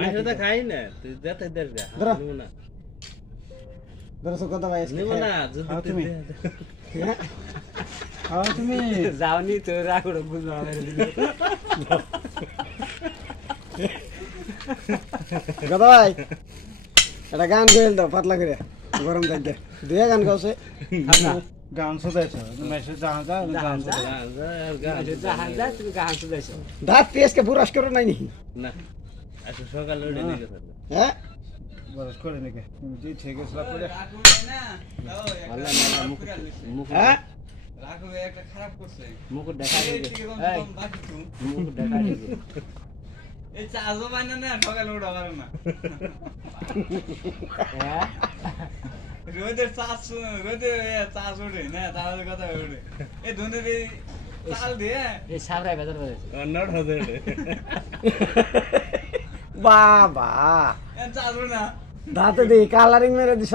মাংস তো খাই না তুই যেতে দেখ যা ধরো। নিব না ধরো কথা ভাই নিব না যদি খাও তুই তুমি। খাও তুমি যাওনি তো রাখো বুঝলো কথা ভাই একটা গান গাইল দাও পাতলা করে গরম থাকে দুয়া গান গাওছে গান শোধাইছ মেসেজ জাহাজ গান জাহাজ যা তুমি গান শুধাইছো দাঁত পেঁয়াজকে বুরাশ করো নাই নি না আজকে সকালে উঠে নিয়ে গেছে হ্যাঁ বরস করে নাকি তুমি যে ঠিক আছে পড়ে আল্লাহ না মুখ হ্যাঁ মুখ দেখা দিবে এই মুখ দেখা দিবে এই চাজও বানা না সকালে উঠা পারে না হ্যাঁ রোদের চাষ রোদে চাষ ওঠে না তাহলে কথা ওঠে এই ধনের এই চাল দিয়ে এই সাবরাই বাজার বাজার নট হবে বাবা চাষ ওঠে না দাঁতে দি কালারিং মেরে দিছ